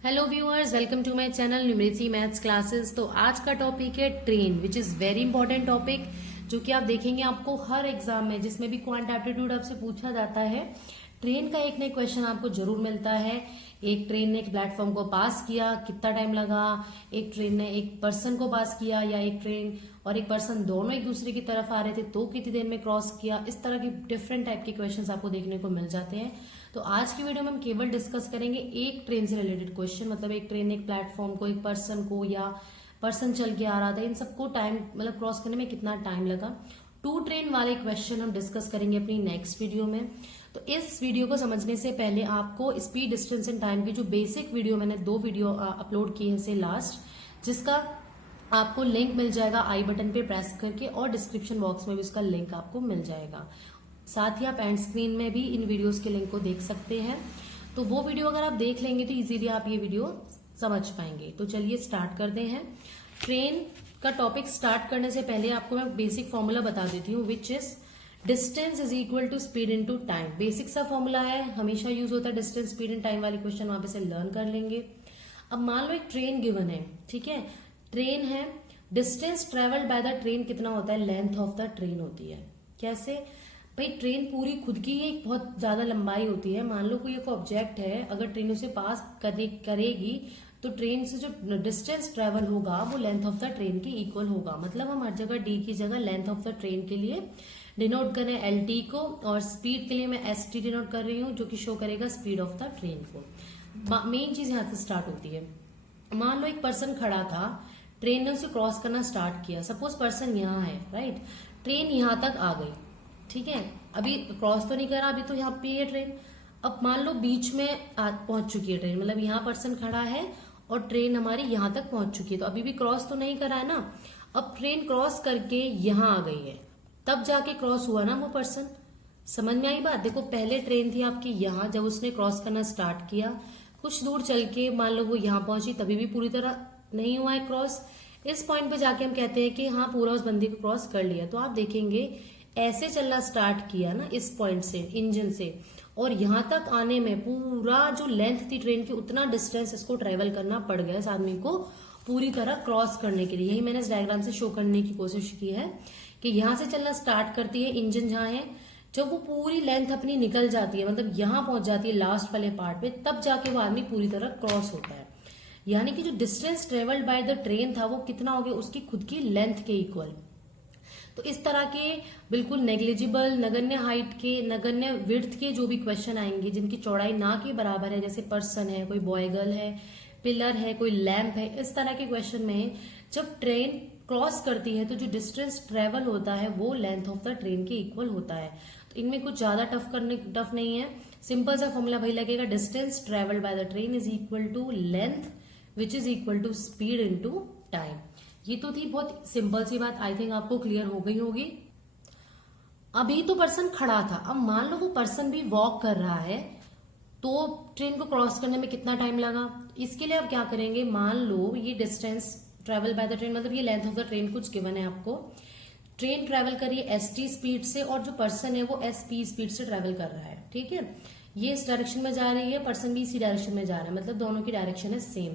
Hello viewers, welcome to my channel numeracy maths classes. तो आज का टॉपिक है train, which is very important topic, जो कि आप देखेंगे आपको हर एग्जाम में जिसमें भी क्वांट एप्टीट्यूड आपसे पूछा जाता है, ट्रेन का एक ना एक क्वेश्चन आपको जरूर मिलता है। एक ट्रेन ने एक प्लेटफॉर्म को पास किया, कितना टाइम लगा, एक ट्रेन ने एक पर्सन को पास किया, या एक ट्रेन और एक पर्सन दोनों एक दूसरे की तरफ आ रहे थे तो कितनी देर में क्रॉस किया। इस तरह के डिफरेंट टाइप के क्वेश्चंस आपको देखने को मिल जाते हैं। तो आज की वीडियो में हम केवल डिस्कस करेंगे एक ट्रेन से रिलेटेड क्वेश्चन, मतलब एक ट्रेन एक प्लेटफॉर्म को, एक पर्सन को, या पर्सन चल के आ रहा था, इन सबको टाइम मतलब क्रॉस करने में कितना टाइम लगा। टू ट्रेन वाले क्वेश्चन हम डिस्कस करेंगे अपनी नेक्स्ट वीडियो में। तो इस वीडियो को समझने से पहले आपको स्पीड, डिस्टेंस एंड टाइम की जो बेसिक वीडियो, मैंने 2 वीडियो अपलोड किए हैं लास्ट, जिसका आपको लिंक मिल जाएगा आई बटन पे प्रेस करके, और डिस्क्रिप्शन बॉक्स में भी उसका लिंक आपको मिल जाएगा। साथ ही आप एंड स्क्रीन में भी इन वीडियोस के लिंक को देख सकते हैं। तो वो वीडियो अगर आप देख लेंगे तो इजीली आप ये वीडियो समझ पाएंगे। तो चलिए स्टार्ट करते हैं। ट्रेन का टॉपिक स्टार्ट करने से पहले आपको मैं बेसिक फॉर्मूला बता देती हूँ, which is distance is equal to speed into time. Basic सा फॉर्मूला है, हमेशा यूज होता है। डिस्टेंस, स्पीड एंड टाइम वाले क्वेश्चन वहां पे से लर्न कर लेंगे। अब मान लो एक ट्रेन गिवन है, ठीक है, ट्रेन है, distance travelled by the train कितना होता है, लेंथ ऑफ द ट्रेन होती है। कैसे भाई, ट्रेन पूरी खुद की एक बहुत ज्यादा लंबाई होती है। मान लो कोई एक ऑब्जेक्ट है, अगर ट्रेन उसे पास करेगी तो ट्रेन से जो डिस्टेंस ट्रेवल होगा वो लेंथ ऑफ द ट्रेन के इक्वल होगा। मतलब हम हर जगह डी की जगह लेंथ ऑफ द ट्रेन के लिए डिनोट करें एल टी को, और स्पीड के लिए मैं एस टी डिनोट कर रही हूँ, जो कि शो करेगा स्पीड ऑफ द ट्रेन को। मेन चीज यहाँ से स्टार्ट होती है। मान लो एक पर्सन खड़ा था, ट्रेन ने उसे क्रॉस करना स्टार्ट किया। सपोज पर्सन यहाँ है, राइट, ट्रेन यहाँ तक आ गई, ठीक है, अभी क्रॉस तो नहीं करा, अभी तो यहाँ पे है ट्रेन। अब मान लो बीच में पहुंच चुकी है ट्रेन, मतलब यहाँ पर्सन खड़ा है और ट्रेन हमारी यहाँ तक पहुंच चुकी है, तो अभी भी क्रॉस तो नहीं करा है ना। अब ट्रेन क्रॉस करके यहाँ आ गई है, तब जाके क्रॉस हुआ ना वो पर्सन। समझ में आई बात? देखो, पहले ट्रेन थी आपकी यहाँ, जब उसने क्रॉस करना स्टार्ट किया, कुछ दूर चल के मान लो वो यहाँ पहुंची, तभी भी पूरी तरह नहीं हुआ है क्रॉस। इस पॉइंट पे जाके हम कहते हैं कि हाँ, पूरा उस बंदी को क्रॉस कर लिया। तो आप देखेंगे ऐसे चलना स्टार्ट किया ना इस पॉइंट से, इंजन से, और यहां तक आने में पूरा जो लेंथ थी ट्रेन की, उतना डिस्टेंस इसको ट्रेवल करना पड़ गया इस आदमी को पूरी तरह क्रॉस करने के लिए। यही मैंने इस डायग्राम से शो करने की कोशिश की है कि यहां से चलना स्टार्ट करती है इंजन जहां है, जब वो पूरी लेंथ अपनी निकल जाती है, मतलब यहां पहुंच जाती है लास्ट वाले पार्ट पे, तब जाके वो आदमी पूरी तरह क्रॉस होता है। यानी कि जो distance travelled by the train था वो कितना हो गया, उसकी खुद की लेंथ के इक्वल। तो इस तरह के बिल्कुल नेग्लिजिबल, नगण्य हाइट के, नगण्य विड्थ के जो भी क्वेश्चन आएंगे जिनकी चौड़ाई ना के बराबर है, जैसे पर्सन है, कोई बॉय गर्ल है, पिलर है, कोई लैंप है, इस तरह के क्वेश्चन में जब ट्रेन क्रॉस करती है तो जो डिस्टेंस ट्रेवल होता है वो लेंथ ऑफ द ट्रेन के इक्वल होता है। तो इनमें कुछ ज्यादा टफ नहीं है, सिंपल सा फॉर्मूला वही लगेगा, distance travelled by the train is equal to length which is equal to speed into time. ये तो थी बहुत सिंपल सी बात, आई थिंक आपको क्लियर हो गई होगी। अभी तो पर्सन खड़ा था, अब मान लो वो पर्सन भी वॉक कर रहा है, तो ट्रेन को क्रॉस करने में कितना टाइम लगा। इसके लिए आप क्या करेंगे, मान लो ये distance travel by the train, मतलब ये लेंथ ऑफ द ट्रेन कुछ गिवन है आपको। ट्रेन ट्रेवल करिए एस टी स्पीड से, और जो पर्सन है वो एस पी स्पीड से ट्रेवल कर रहा है, ठीक है। ये इस डायरेक्शन में जा रही है, पर्सन भी इसी डायरेक्शन में जा रहा है, मतलब दोनों की डायरेक्शन है सेम।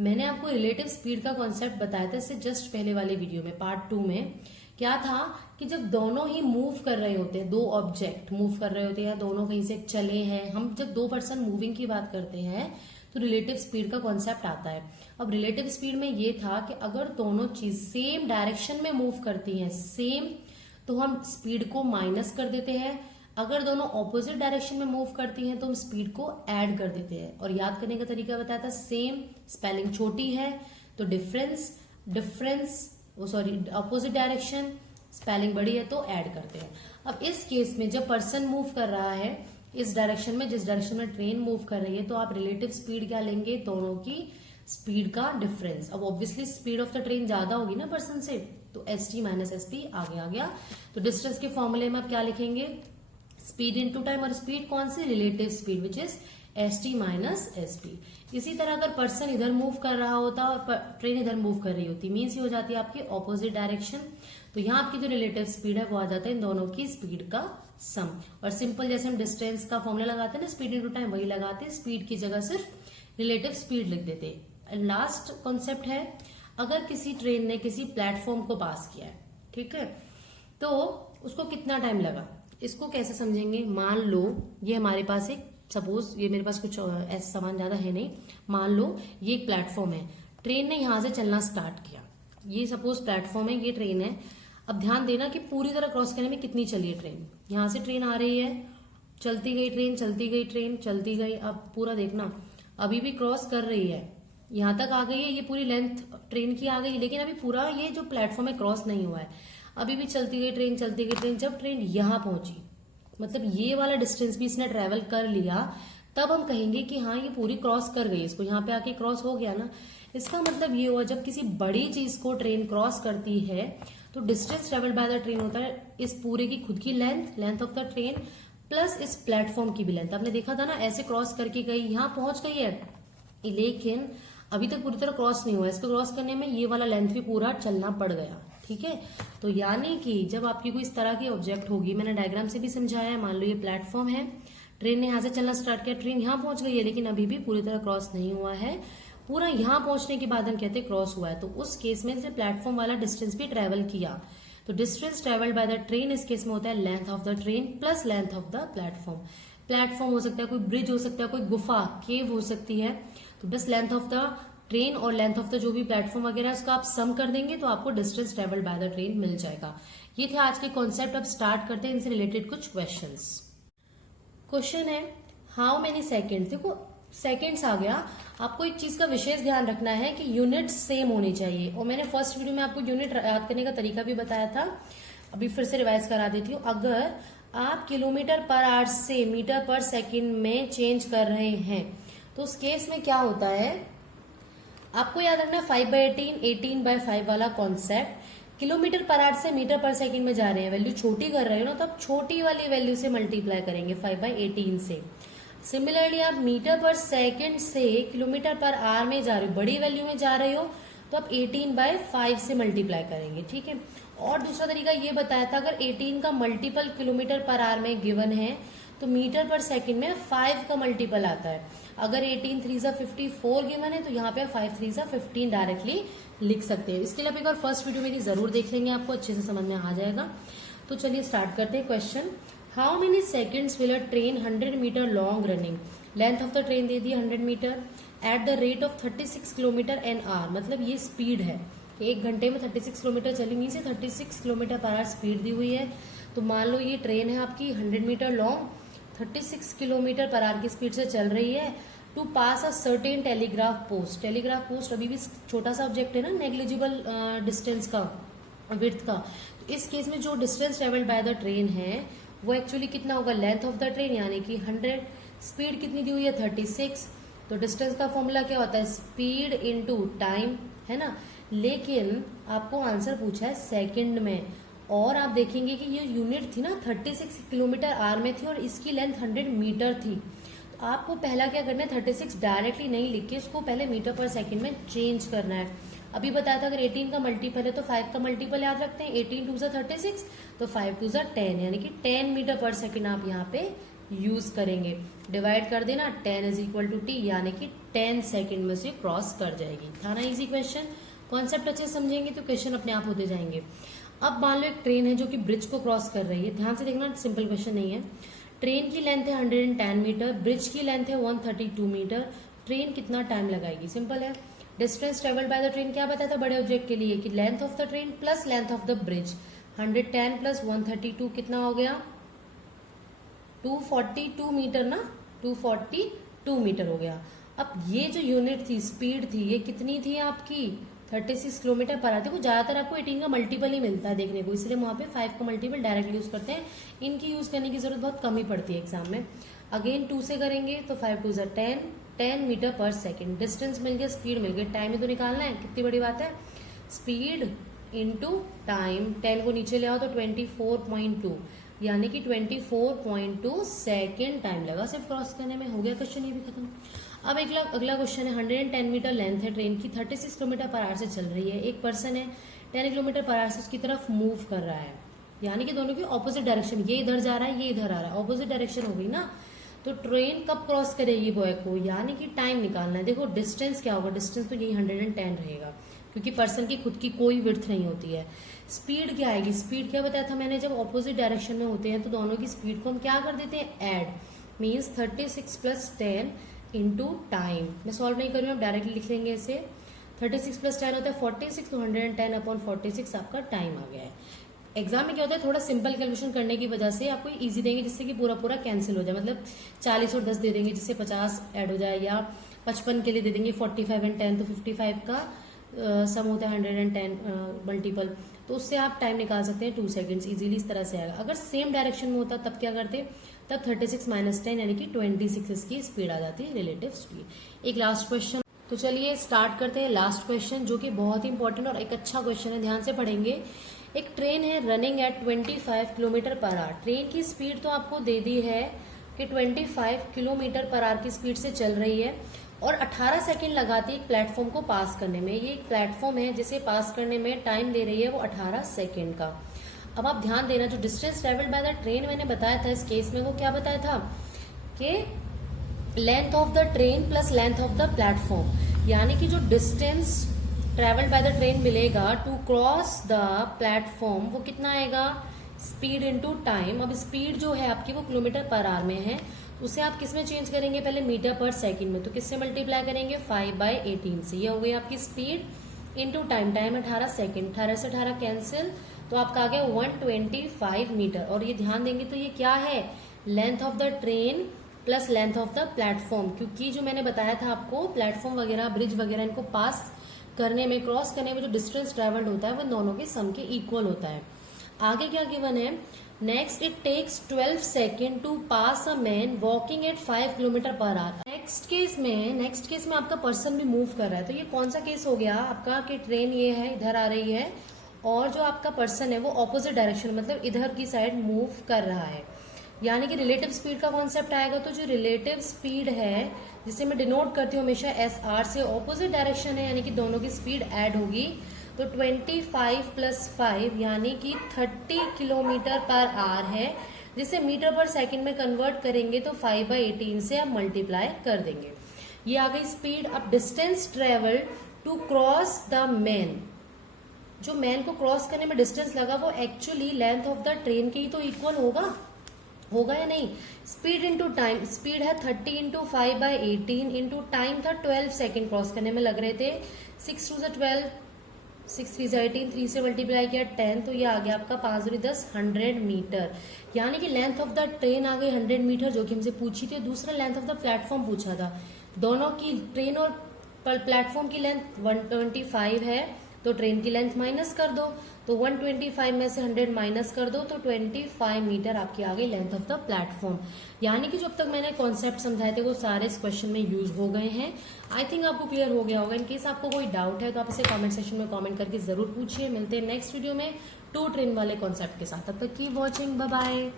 मैंने आपको रिलेटिव स्पीड का कॉन्सेप्ट बताया था इससे जस्ट पहले वाले वीडियो में, पार्ट 2 में। क्या था कि जब दोनों ही मूव कर रहे होते हैं, दो ऑब्जेक्ट मूव कर रहे होते हैं, दोनों कहीं से चले हैं, हम जब दो पर्सन मूविंग की बात करते हैं तो रिलेटिव स्पीड का कॉन्सेप्ट आता है। अब रिलेटिव स्पीड में ये था कि अगर दोनों चीज सेम डायरेक्शन में मूव करती हैं, सेम, तो हम स्पीड को माइनस कर देते हैं। अगर दोनों ऑपोजिट डायरेक्शन में मूव करती हैं तो हम स्पीड को ऐड कर देते हैं। और याद करने का तरीका बताया था, सेम स्पेलिंग छोटी है तो ऑपोजिट डायरेक्शन, स्पेलिंग बड़ी है तो ऐड करते हैं। अब इस केस में जब पर्सन मूव कर रहा है इस डायरेक्शन में, जिस डायरेक्शन में ट्रेन मूव कर रही है, तो आप रिलेटिव स्पीड क्या लेंगे, दोनों की स्पीड का डिफरेंस। अब obviously speed of the train ज्यादा होगी ना पर्सन से, तो S T minus S P आगे आ गया। तो डिस्टेंस के फॉर्मूले में आप क्या लिखेंगे, स्पीड इनटू टाइम, और स्पीड कौन सी, relative speed which is S T minus S P. इसी तरह अगर पर्सन इधर मूव कर रहा होता और ट्रेन इधर मूव कर रही होती, मीन्स ये हो जाती है आपकी ऑपोजिट डायरेक्शन, तो यहाँ आपकी जो रिलेटिव स्पीड है वो आ जाता है इन दोनों की स्पीड का सम। और सिंपल जैसे हम डिस्टेंस का फॉर्मूला लगाते हैं ना, स्पीड इनटू टाइम, वही लगाते हैं, स्पीड की जगह सिर्फ रिलेटिव स्पीड लिख देते। लास्ट कॉन्सेप्ट है, अगर किसी ट्रेन ने किसी प्लेटफॉर्म को पास किया है, ठीक है, तो उसको कितना टाइम लगा, इसको कैसे समझेंगे। मान लो ये हमारे पास एक, सपोज ये मेरे पास कुछ ऐसा सामान ज्यादा है नहीं, मान लो ये एक प्लेटफॉर्म है, ट्रेन ने यहां से चलना स्टार्ट किया, ये सपोज प्लेटफॉर्म है, ये ट्रेन है। अब ध्यान देना कि पूरी तरह क्रॉस करने में कितनी चली है ट्रेन। यहां से ट्रेन आ रही है, चलती गई ट्रेन, चलती गई ट्रेन, चलती गई, अब पूरा देखना अभी भी क्रॉस कर रही है, यहां तक आ गई है, ये पूरी लेंथ ट्रेन की आ गई, लेकिन अभी पूरा ये जो प्लेटफॉर्म है क्रॉस नहीं हुआ है, अभी भी चलती गई ट्रेन, चलती गई ट्रेन। जब ट्रेन यहां पहुंची, मतलब ये वाला डिस्टेंस भी इसने ट्रेवल कर लिया, तब हम कहेंगे कि हाँ ये पूरी क्रॉस कर गई, इसको यहाँ पे आके क्रॉस हो गया ना। इसका मतलब ये हुआ, जब किसी बड़ी चीज को ट्रेन क्रॉस करती है तो distance travelled by the train होता है इस पूरे की खुद की length of the train plus इस प्लेटफॉर्म की भी लेंथ। आपने देखा था ना, ऐसे क्रॉस करके गई, यहाँ पहुंच गई है, लेकिन अभी तक पूरी तरह क्रॉस नहीं हुआ, इसको क्रॉस करने में ये वाला लेंथ भी पूरा चलना पड़ गया, ठीक है। तो यानी कि जब आपकी कोई इस तरह की ऑब्जेक्ट होगी, मैंने डायग्राम से भी समझाया है, मान लो ये प्लेटफॉर्म है, ट्रेन ने यहां से चलना स्टार्ट किया, ट्रेन यहां पहुंच गई है, लेकिन अभी भी पूरी तरह क्रॉस नहीं हुआ है, पूरा यहां पहुंचने के बाद हम कहते हैं क्रॉस हुआ है। तो उस केस में प्लेटफॉर्म वाला डिस्टेंस भी ट्रेवल किया, तो distance travelled by the train इस केस में होता है length of the train plus length of the platform. Platform हो सकता है, कोई ब्रिज हो सकता है, कोई गुफा, केव हो सकती है, तो बस लेंथ ऑफ द ट्रेन और लेंथ ऑफ द जो भी प्लेटफॉर्म वगैरह है उसका आप सम कर देंगे तो आपको distance travelled by the train मिल जाएगा। ये थे आज के कॉन्सेप्ट। अब स्टार्ट करते हैं इनसे रिलेटेड कुछ क्वेश्चंस। क्वेश्चन है हाउ मेनी सेकेंड, देखो सेकेंड्स आ गया, आपको एक चीज का विशेष ध्यान रखना है कि यूनिट सेम होनी चाहिए, और मैंने फर्स्ट वीडियो में आपको यूनिट याद करने का तरीका भी बताया था, अभी फिर से रिवाइज करा देती हूँ। अगर आप किलोमीटर पर आवर से मीटर पर सेकेंड में चेंज कर रहे हैं तो उस केस में क्या होता है, आपको याद रखना 5/18 18/5 वाला कॉन्सेप्ट। किलोमीटर पर आवर से मीटर पर सेकंड में जा रहे हैं, वैल्यू छोटी कर रहे हो ना, तो आप छोटी वाली वैल्यू से मल्टीप्लाई करेंगे 5/18 से। सिमिलरली आप मीटर पर सेकंड से किलोमीटर पर आवर में जा रहे हो, बड़ी वैल्यू में जा रहे हो, तो आप 18/5 से मल्टीप्लाई करेंगे, ठीक है। और दूसरा तरीका ये बताया था, अगर 18 का मल्टीपल किलोमीटर पर आवर में गिवन है तो मीटर पर सेकंड में 5 का मल्टीपल आता है। अगर 18 3 सा 54 गिवन है तो यहाँ पे 5 3 सा 15 डायरेक्टली लिख सकते हैं। इसके लिए आप एक बार फर्स्ट वीडियो मेरी जरूर देख लेंगे, आपको अच्छे से समझ में आ जाएगा। तो चलिए स्टार्ट करते हैं question. How many seconds will a train 100 metre long running, length of the train दे दी 100 metre, at the rate of 36 kilometre an hour, मतलब ये स्पीड है, एक घंटे में 36 किलोमीटर चलेंगी, से 36 किलोमीटर पर आवर स्पीड दी हुई है। तो मान लो ये ट्रेन है आपकी 100 metre long, 36 kilometre per hour की स्पीड से चल रही है, to pass a certain telegraph post. Telegraph post अभी भी छोटा सा ऑब्जेक्ट है ना, नेग्लिजिबल डिस्टेंस का, विड्थ का। तो इस केस में जो distance travelled by the train है वो एक्चुअली कितना होगा, लेंथ ऑफ द ट्रेन यानी कि 100, स्पीड कितनी दी हुई है 36। तो डिस्टेंस का फॉर्मूला क्या होता है, स्पीड इनटू टाइम, है ना। लेकिन आपको आंसर पूछा है सेकंड में, और आप देखेंगे कि ये यूनिट थी ना 36 किलोमीटर आवर में थी और इसकी लेंथ 100 मीटर थी। तो आपको पहला क्या करना है, 36 डायरेक्टली नहीं लिख के उसको पहले मीटर पर सेकंड में चेंज करना है। अभी बताया था अगर 18 का मल्टीपल है तो 5 का मल्टीपल याद रखते हैं, 18 2 सा 36, तो 5 2 सा 10, यानी कि 10 मीटर पर सेकंड आप यहाँ पे यूज करेंगे। डिवाइड कर देना, 10 = t, यानी कि 10 सेकंड में से क्रॉस कर जाएगी। था ना इजी क्वेश्चन। कॉन्सेप्ट अच्छे समझेंगे तो क्वेश्चन अपने आप होते जाएंगे। अब मान लो एक ट्रेन है जो कि ब्रिज को क्रॉस कर रही है, ध्यान से देखना, सिंपल क्वेश्चन नहीं है। ट्रेन की लेंथ है 110 मीटर, ब्रिज की लेंथ है 132 मीटर, ट्रेन कितना टाइम लगाएगी, सिंपल है। Distance travelled by the train क्या बताया था बड़े ऑब्जेक्ट के लिए, कि length of the train plus length of the bridge, 110 plus 132 कितना हो गया, 242 मीटर ना, 242 मीटर हो गया। अब ये जो यूनिट थी, स्पीड थी, ये कितनी थी आपकी 36 किलोमीटर पर आवर। देखो ज्यादातर आपको 18 का मल्टीपल ही मिलता है देखने को, इसलिए वहां पे 5 का मल्टीपल डायरेक्टली यूज करते हैं, इनकी यूज करने की जरूरत बहुत कम ही पड़ती है एग्जाम में। अगेन 2 से करेंगे तो 5 2 सा 10, 10 मीटर पर सेकेंड। डिस्टेंस मिल गया, स्पीड मिल गई, टाइम ही तो निकालना है, कितनी बड़ी बात है, स्पीड इंटू टाइम। 10 को नीचे ले आओ तो 24.2, यानी कि 24.2 सेकेंड टाइम लगा सिर्फ क्रॉस करने में। हो गया क्वेश्चन, ये भी खत्म। अब अगला क्वेश्चन है, 110 मीटर लेंथ है ट्रेन की, 36 किलोमीटर पर आवर से चल रही है, एक पर्सन है 10 किलोमीटर पर आवर से उसकी तरफ मूव कर रहा है, यानी कि दोनों की ऑपोजिट डायरेक्शन, ये इधर जा रहा है, ये इधर आ रहा है, ऑपोजिट डायरेक्शन हो गई ना। तो ट्रेन कब क्रॉस करेगी बॉय को, यानी कि टाइम निकालना है। देखो डिस्टेंस क्या होगा, डिस्टेंस तो यही 110 रहेगा, क्योंकि पर्सन की खुद की कोई विड्थ नहीं होती है। स्पीड क्या आएगी, स्पीड क्या बताया था मैंने, जब ऑपोजिट डायरेक्शन में होते हैं तो दोनों की स्पीड को हम क्या कर देते हैं, ऐड, मीन्स 36 + 10 इंटू टाइम। मैं सॉल्व नहीं कर रही हूँ, आप डायरेक्टली लिख लेंगे इसे। 36 + 10 होता है 46, तो 110/46 आपका टाइम आ गया है। एग्जाम में क्या होता है, थोड़ा सिंपल कैलकुलेशन करने की वजह से आपको इजी देंगे, जिससे कि पूरा पूरा कैंसिल हो जाए। मतलब 40 और 10 दे देंगे जिससे 50 ऐड हो जाए, या 55 के लिए दे देंगे 45 और 10, तो 55 का सम होता है 110 मल्टीपल, तो उससे आप टाइम निकाल सकते हैं 2 सेकेंड्स इजीली, इस तरह से आएगा। अगर सेम डायरेक्शन में होता तब क्या करते, तब 36 - 10 यानी कि 26 इसकी स्पीड आ जाती है, रिलेटिव स्पीड। एक लास्ट क्वेश्चन, तो चलिए स्टार्ट करते हैं लास्ट क्वेश्चन, जो कि बहुत ही इंपॉर्टेंट और एक अच्छा क्वेश्चन है, ध्यान से पढ़ेंगे। एक ट्रेन है रनिंग एट 25 km/h। ट्रेन की स्पीड तो आपको दे दी है कि 25 km/h की स्पीड से चल रही है, और 18 सेकेंड लगाती है एक प्लेटफॉर्म को पास करने में। ये एक प्लेटफॉर्म है जिसे पास करने में टाइम ले रही है वो 18 सेकेंड का। अब आप ध्यान देना, जो distance travelled by the train मैंने बताया था इस केस में, वो क्या बताया था कि length of the train plus length of the platform, यानी कि जो distance travelled by the train मिलेगा टू क्रॉस द प्लेटफॉर्म, वो कितना आएगा, स्पीड इनटू टाइम। अब स्पीड जो है आपकी वो km/h में है, उसे आप किस में चेंज करेंगे, पहले मीटर/सेकंड में, तो किससे मल्टीप्लाई करेंगे, 5/18 से। ये हो गई आपकी speed into time, time 18 second, 18 से 18 कैंसिल, तो आपका आ गया 125 मीटर। और ये ध्यान देंगे तो ये क्या है, length of the train plus length of the platform, क्योंकि जो मैंने बताया था आपको प्लेटफॉर्म वगैरह, ब्रिज वगैरह, इनको पास करने में, क्रॉस करने में जो डिस्टेंस ट्रेवल्ड होता है वो दोनों के सम के इक्वल होता है। आगे क्या गिवन है, next it takes 12 second to pass a man walking at 5 km/h। Next case में आपका पर्सन भी मूव कर रहा है, तो ये कौन सा केस हो गया आपका, कि ट्रेन ये है इधर आ रही है, और जो आपका पर्सन है वो ऑपोजिट डायरेक्शन, मतलब इधर की साइड मूव कर रहा है, यानी कि रिलेटिव स्पीड का कॉन्सेप्ट आएगा। तो जो रिलेटिव स्पीड है, जिसे मैं डिनोट करती हूँ हमेशा SR से, ऑपोजिट डायरेक्शन है, यानी कि दोनों की स्पीड ऐड होगी, तो 25 + 5 यानी कि 30 km/h है, जिसे मीटर/सेकंड में कन्वर्ट करेंगे तो 5/18 से आप मल्टीप्लाई कर देंगे। ये आ गई स्पीड। अब distance travel to cross the man, जो मैन को क्रॉस करने में डिस्टेंस लगा वो actually length of the train के ही तो इक्वल होगा या नहीं। स्पीड इंटू टाइम, स्पीड है 30 × 5/18 इंटू टाइम था 12 सेकेंड क्रॉस करने में लग रहे थे, 6 2 12, 6 3 18, 3 से मल्टीप्लाई किया 10, तो ये आ गया आपका 5 दूनी 10, 100 मीटर। यानी कि लेंथ ऑफ द ट्रेन आ गई 100 मीटर, जो कि हमसे पूछी थी। दूसरा लेंथ ऑफ द प्लेटफॉर्म पूछा था, दोनों की ट्रेन और प्लेटफॉर्म की लेंथ 125 है, तो ट्रेन की लेंथ माइनस कर दो, तो 125 में से 100 माइनस कर दो, तो 25 मीटर आपकी आ गई लेंथ ऑफ द प्लेटफॉर्म। यानी कि जो अब तक मैंने कॉन्सेप्ट समझाए थे वो सारे इस क्वेश्चन में यूज हो गए हैं। आई थिंक आपको क्लियर हो गया होगा। इन केस आपको कोई डाउट है तो आप इसे कमेंट सेक्शन में कमेंट करके जरूर पूछिए। मिलते हैं नेक्स्ट वीडियो में 2 ट्रेन वाले कॉन्सेप्ट के साथ, तब तक कीप वॉचिंग, बाय बाय।